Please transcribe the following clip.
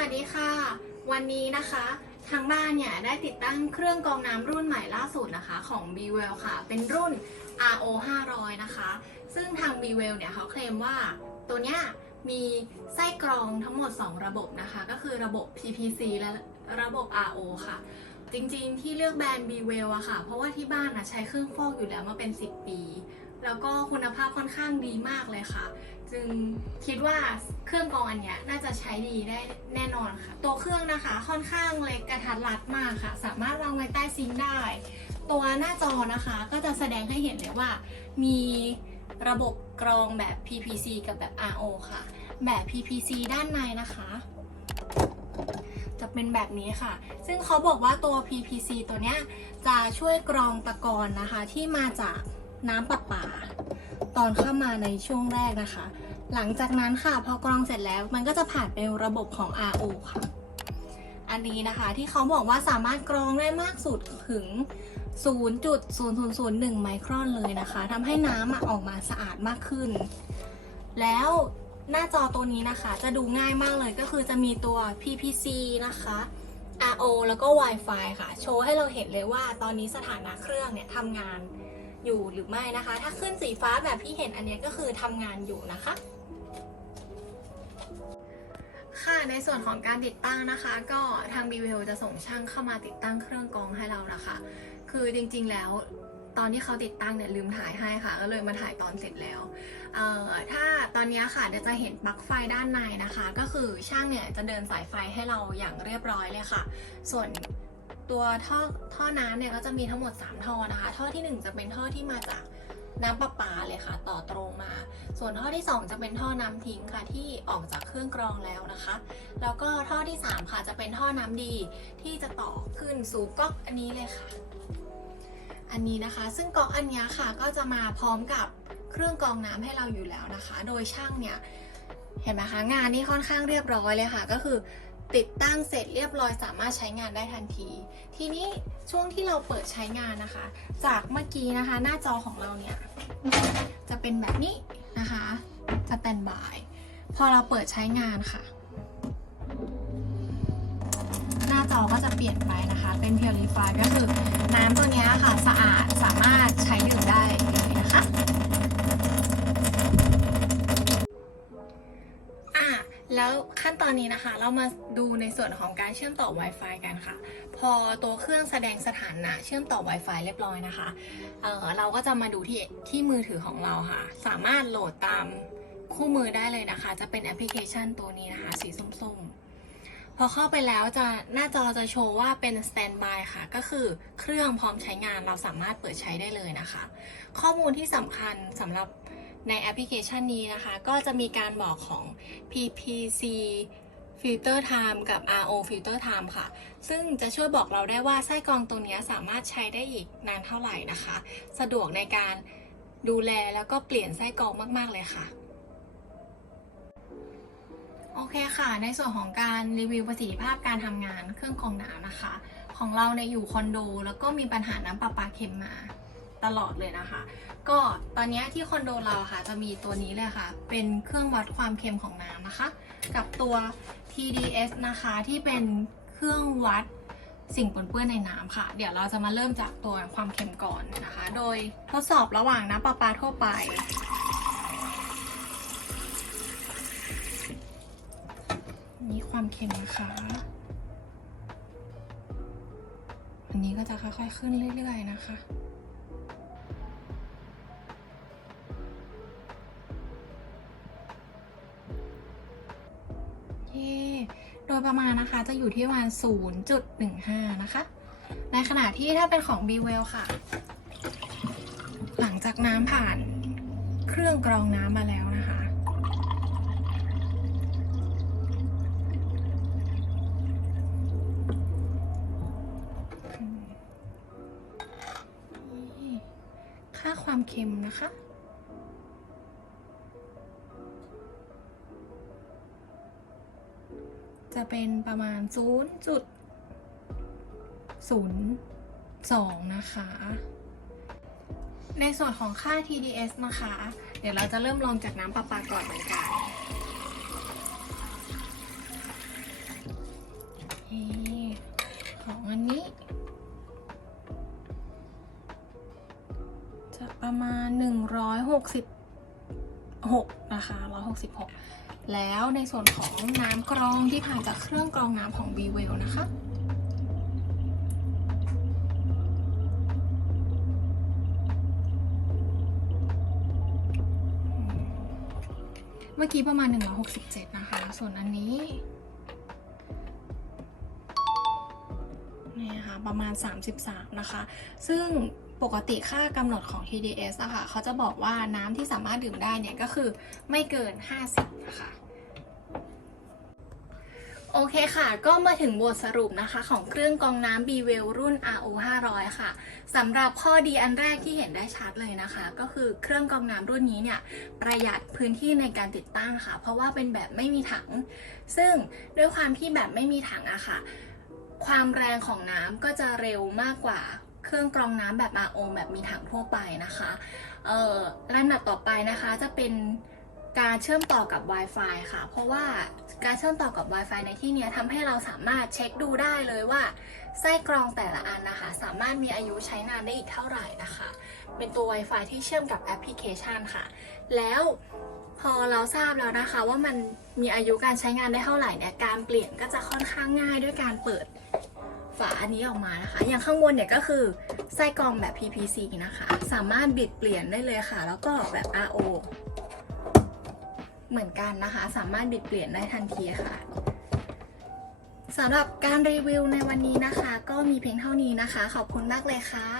วัสดีค่ะ วันนี้นะคะทางบ้านเนี่ยได้ติดตั้งเครื่องกรองน้ำรุ่นใหม่ล่าสุดนะคะของ b w e l l ค่ะ เป็นรุ่น RO 500นะคะ ซึ่งทาง b w e l l เนี่ยเขาเคลมว่าตัวเนี้ยมีไส้กรองทั้งหมด 2 ระบบนะคะ ก็คือระบบ PPC และระบบ RO ค่ะ จริงๆที่เลือกแบรนด์ b w e l l อะค่ะ เพราะว่าที่บ้านอะใช้เครื่องฟอกอยู่แล้วมาเป็น 10 ปี แล้วก็คุณภาพค่อนข้างดีมากเลยค่ะ จึงคิดว่าเครื่องกรองอันเนี้ยน่าจะใช้ดีได้แน่นอนค่ะ ตัวเครื่องนะคะค่อนข้างเล็กกระทัดรัดมากค่ะ สามารถวางไว้ใต้ซิงได้ ตัวหน้าจอนะคะก็จะแสดงให้เห็นเลยว่า มีระบบกรองแบบ PPC กับแบบ RO ค่ะ แบบ PPC ด้านในนะคะ จะเป็นแบบนี้ค่ะ ซึ่งเขาบอกว่าตัว PPC ตัวเนี้ยจะช่วยกรองตะกอนนะคะที่มาจากน้ำประปา ตอนเข้ามาในช่วงแรกนะคะ หลังจากนั้นค่ะพอกรองเสร็จแล้วมันก็จะผ่านเป็นระบบของ RO ค่ะ อันนี้นะคะที่เขาบอกว่าสามารถกรองได้มากสุดถึง 0.0001 ไมครอนเลยนะคะทำให้น้ำอออกมาสะอาดมากขึ้น แล้วหน้าจอตัวนี้นะคะ จะดูง่ายมากเลยก็คือจะมีตัว PPC นะคะ RO แล้วก็ Wi-Fi ค่ะ โชว์ให้เราเห็นเลยว่าตอนนี้สถานะเครื่องเนี่ยทำงาน อยู่หรือไม่นะคะ ถ้าขึ้นสีฟ้าแบบที่เห็นอันนี้ก็คือทำงานอยู่นะคะ ค่ะในส่วนของการติดตั้งนะคะ ก็ทาง b w e l จะส่งช่างเข้ามาติดตั้งเครื่องกรองให้เรานะคะ คือจริงๆแล้วตอนที่เขาติดตั้งเนี่ยลืมถ่ายให้ค่ะ ก็เลยมาถ่ายตอนเสร็จแล้ว เอ่อถ้าตอนนี้ค่ะเดี๋ยวจะเห็นปลั๊กไฟด้านในนะคะ ก็คือช่างเนี่ยจะเดินสายไฟให้เราอย่างเรียบร้อยเลยค่ะ ส่วน ตัวท่อท่อน้ำเนี่ยก็จะมีทั้งหมด 3 ท่อนะคะ ท่อทีหนึ่1 จะเป็นท่อที่มาจากน้ำประปาเลยค่ะ ต่อตรงมา ส่วนท่อที่ 2 จะเป็นท่อน้ำทิ้งค่ะที่ออกจากเครื่องกรองแล้วนะคะ แล้วก็ท่อที่ 3 ค่ะจะเป็นท่อน้ำดีที่จะต่อขึ้นสู่ก๊อกอันนี้เลยค่ะ อันนี้นะคะ ซึ่งก๊อกอันนี้ค่ะก็จะมาพร้อมกับเครื่องกรองน้ำให้เราอยู่แล้วนะคะ โดยช่างเนี่ยเห็นไหมคะงานนี่ค่อนข้างเรียบร้อยเลยค่ะ ก็คือ ติดตั้งเสร็จเรียบร้อยสามารถใช้งานได้ทันที ทีนี้ช่วงที่เราเปิดใช้งานนะคะ จากเมื่อกี้นะคะ หน้าจอของเราเนี่ย จะเป็นแบบนี้นะคะสแตนบาย พอเราเปิดใช้งานค่ะ หน้าจอก็จะเปลี่ยนไปนะคะ เป็น Purify ก็คือน้ำตัวเนี้ยค่ะ สะอาดสามารถใช้ดื่มได้ แล้วขั้นตอนนี้นะคะเรามาดูในส่วนของการเชื่อมต่อ Wi-Fi กันค่ะ พอตัวเครื่องแสดงสถานะเชื่อมต่อ Wi-Fi เรียบร้อยนะคะเออเราก็จะมาดูที่ที่มือถือของเราค่ะ สามารถโหลดตามคู่มือได้เลยนะคะ จะเป็นแอปพลิเคชันตัวนี้นะคะ สีส้มๆ พอเข้าไปแล้วจะหน้าจอจะโชว์ว่าเป็น Standby ค่ะ ก็คือเครื่องพร้อมใช้งานเราสามารถเปิดใช้ได้เลยนะคะ ข้อมูลที่สำคัญสำหรับ ในแอปพลิเคชันนี้นะคะ ก็จะมีการบอกของ PPC Filter Time กับ RO Filter Time ค่ะ ซึ่งจะช่วยบอกเราได้ว่าไส้กรองตัวนี้สามารถใช้ได้อีกนานเท่าไหร่นะคะ สะดวกในการดูแลแล้วก็เปลี่ยนไส้กรองมาก ๆ เลยค่ะ โอเคค่ะ ในส่วนของการรีวิวประสิทธิภาพการทำงานเครื่องกรองน้ำนะคะ ของเราเนี่ยอยู่คอนโด แล้วก็มีปัญหาน้ำประปาเค็มมา ตลอดเลยนะคะ ก็ตอนนี้ที่คอนโดเราค่ะ จะมีตัวนี้เลยค่ะ เป็นเครื่องวัดความเค็มของน้ำนะคะ กับตัว TDS นะคะที่เป็นเครื่องวัดสิ่งปนเปื้อนในน้ำค่ะ เดี๋ยวเราจะมาเริ่มจากตัวความเค็มก่อนนะคะ โดยทดสอบระหว่างน้ำประปาทั่วไปนี่ความเค็มนะคะ อันนี้ก็จะค่อยๆขึ้นเรื่อยๆนะคะ ประมาณนะคะ จะอยู่ที่ประมาณ 0.15 นะคะ ในขณะที่ถ้าเป็นของ b w e l l ค่ะ หลังจากน้ำผ่านเครื่องกรองน้ำมาแล้วนะคะนี่ค่าความเค็มนะคะ จะเป็นประมาณ 0.02 นะคะ ในส่วนของค่า TDS นะคะ เดี๋ยวเราจะเริ่มลองจากน้ำประปาก่อนเหมือนกันของอันนี้ จะประมาณ 166 นะคะ 166 แล้วในส่วนของน้ำกรองที่ผ่านจากเครื่องกรองน้ำของ b w e l l นะคะ เมื่อกี้ประมาณ 167 นะคะ ส่วนอันนี้นี่ค่ะประมาณ 33 นะคะ ซึ่งปกติค่ากำหนดของ TDS อะค่ะ เขาจะบอกว่าน้ำที่สามารถดื่มได้เนี่ยก็คือไม่เกิน 50 นะคะ โอเคค่ะ ก็มาถึงบทสรุปนะคะของเครื่องกรองน้ำ b w e l l รุ่น RO 500 ค่ะสำหรับข้อดีอันแรกที่เห็นได้ชัดเลยนะคะ ก็คือเครื่องกรองน้ำรุ่นนี้เนี่ยประหยัดพื้นที่ในการติดตั้งค่ะ เพราะว่าเป็นแบบไม่มีถัง ซึ่งด้วยความที่แบบไม่มีถังอะค่ะ ความแรงของน้ำก็จะเร็วมากกว่าเครื่องกรองน้ำแบบ RO แบบมีถังทั่วไปนะคะ เอ่อลำดับต่อไปนะคะจะเป็น การเชื่อมต่อกับ Wi-Fi ค่ะ เพราะว่าการเชื่อมต่อกับ Wi-Fi ในที่นี้ทำให้เราสามารถเช็คดูได้เลยว่า ไส้กรองแต่ละอันนะคะ สามารถมีอายุใช้งานได้อีกเท่าไหร่นะคะ เป็นตัว Wi-Fi ที่เชื่อมกับแอปพลิเคชันค่ะ แล้วพอเราทราบแล้วนะคะ ว่ามันมีอายุการใช้งานได้เท่าไหร่เนี่ยการเปลี่ยนก็จะค่อนข้างง่ายด้วยการเปิดฝาอันนี้ออกมานะคะ อย่างข้างบนเนี่ยก็คือไส้กรองแบบ PPC นะคะ สามารถบิดเปลี่ยนได้เลยค่ะ แล้วก็แบบ RO เหมือนกันนะคะ สามารถบิดเปลี่ยนได้ทันทีค่ะสำหรับการรีวิวในวันนี้นะคะ ก็มีเพียงเท่านี้นะคะ ขอบคุณมากเลยค่ะ